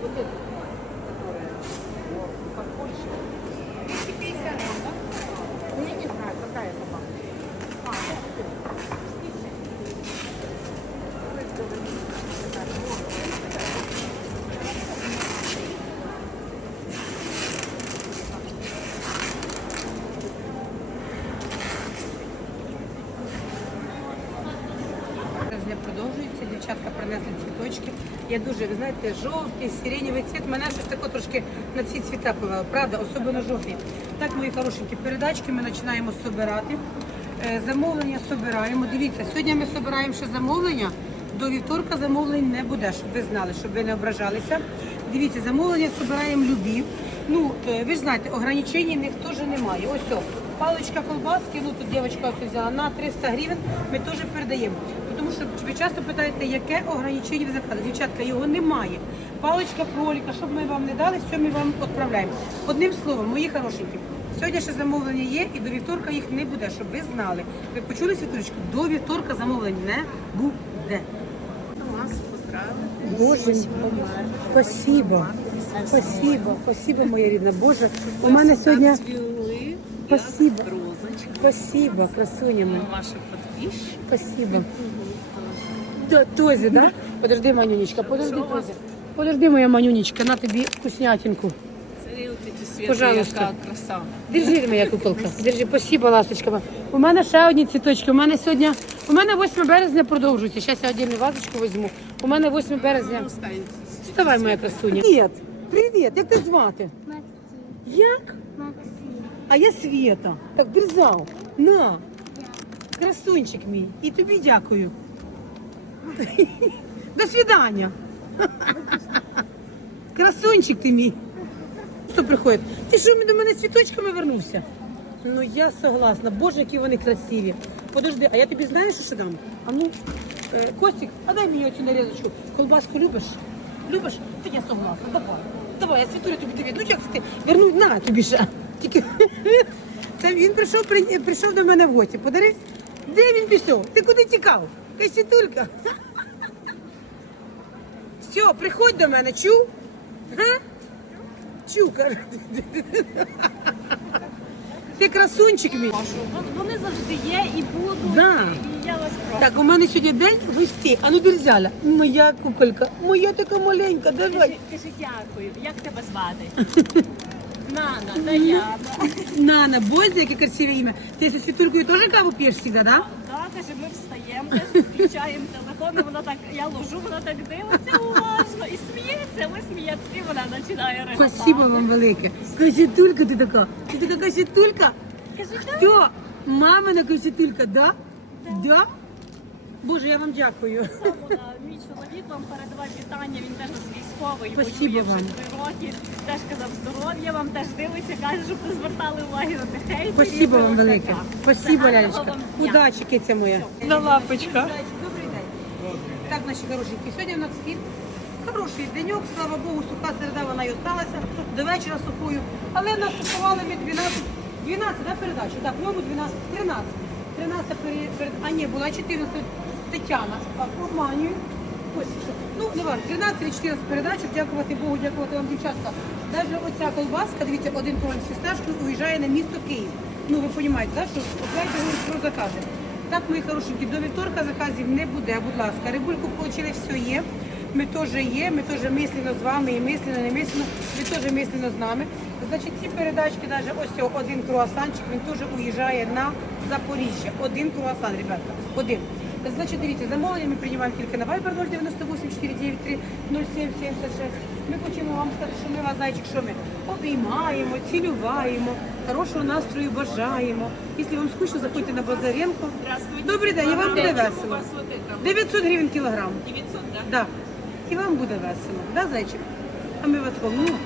porque принесли цвіточки. Я дуже, ви знаєте, жовтий, сиреневий цвіт. Мене щось таке трошки на ці цвіта повело. Правда, особливо жовтий. Так, мої хорошенькі, передачки ми починаємо збирати. Е, Замовлення збираємо. Дивіться, сьогодні ми збираємо ще замовлення. До вівторка замовлень не буде, щоб ви знали, щоб ви не ображалися. Дивіться, замовлення збираємо любі. Ну, е, ви ж знаєте, ограничень них теж немає. Ось о, паличка колбаски, ну тут дівчинка взяла на 300 гривень, ми теж передаємо. Тому що ви часто питаєте, яке ограничення ви заказали. Дівчатка, його немає. Паличка кролика, щоб ми вам не дали, все ми вам відправляємо. Одним словом, мої хорошенькі, сьогодні ще замовлення є і до вівторка їх не буде, щоб ви знали. Ви почули світулечку? До вівторка замовлень не буде. Вас. Боже, з 8 марта. спасибо. Спасибо, спасибо, моя рідна. Боже, у мене сьогодні Спасибо. спасибо, красуня моя. Ваші підписчики. Спасибо. Тозі, да? Подожди, Манюнечка, подожди? Тозі. Подожди, моя Манюнечка, на тобі вкуснятинку. Пожалуйста. яка краса. Держи, моя куколка. Держи, спасибо, ласточка. У мене ще одні цвіточки. У мене сьогодні, у мене 8 березня продовжується. Зараз я отдельну вазочку візьму. У мене 8 березня. Ну. Вставай, моя красуня. Привіт, привіт, як тебе звати? Максим, Як? Максим, А я Света. Так, держав. На. Красунчик мій. І тобі дякую. До свидання. Красунчик ти мій. Хто приходить? Ти що до мене з цвіточками вернувся? Ну я согласна. Боже, які вони красиві. Подожди, а я тобі знаєш, що дам? А ну, е, Костік, а дай мені оцю нарізочку. Колбаску любиш? Любиш? Ти я согласна. Давай. Давай, я світулю тобі тобі. Ну як ти? Верну на тобі ще. Тільки це він прийшов, при- прийшов до мене в гості. Подари. Де він пішов? Ти куди тікав? Касітулька. Все, приходь до мене, чув? Га? Чув, каже. Ти красунчик мій. Вони завжди є і будуть. Да. І я вас прошу. Так, у мене сьогодні день гостей. А ну дерзяля. Моя куколька, моя така маленька, давай. Кажи, кажи дякую. Як тебе звати? Нана, Даяна. Нана, боже, яке красиве ім'я. Ти зі світулькою теж каву п'єш завжди, да? Да, каже, ми встаємо, каже, включаємо телефон, і вона так, я ложу, вона так дивиться уважно і сміється, ми сміємося, і вона починає реготати. Спасибо вам велике. Касітулька ти така. Ти така касітулька? Кажи, да. Хто? Мамина касітулька, да? Да? Боже, я вам дякую. Саме, мій чоловік вам передавав вітання, він теж військовий, Спасибо воює вже три роки, теж казав здоров'я вам, теж дивиться, каже, щоб ви звертали увагу на тих хейтерів. Спасибо вам велике. Спасибо, лялечка. Удачі, киця моя. На лапочка. Добрий день. Так, наші хорошенькі, сьогодні у нас фільм. Хороший деньок, слава Богу, суха середа вона й осталася до вечора сухою. Але нас сухували ми 12, 12, да, передачу? Так, по-моєму, 12, 13. 13 перед, перед, а ні, була 14 Тетяна. Обманюю. Ну, не важливо, 13 і 14 передач, дякувати Богу, дякувати вам, дівчатка. Навіть оця колбаска, дивіться, один кроль з фісташкою уїжджає на місто Київ. Ну, ви розумієте, да, що опять я говорю про закази. Так, мої хорошенькі, до вівторка заказів не буде, будь ласка. Рибульку отримали, все є. Ми теж є, ми теж мислено з вами, і мислено, не мислено, ви теж мислено з нами. Значить, ці передачки, навіть ось один круасанчик, він теж уїжджає на Запоріжжя. Один круасан, ребята, один. Значить, дивіться, замовлення ми приймаємо тільки на Viber 098 493 0776. Ми хочемо вам сказати, що ми вас, зайчик, що ми обіймаємо, цілюваємо, хорошого настрою бажаємо. Якщо вам скучно, заходьте на Базаренко. Добрий день, і вам буде весело. 900 гривень кілограм. 900, так? Да. І вам буде весело. Да, зайчик? А ми вас помнемо.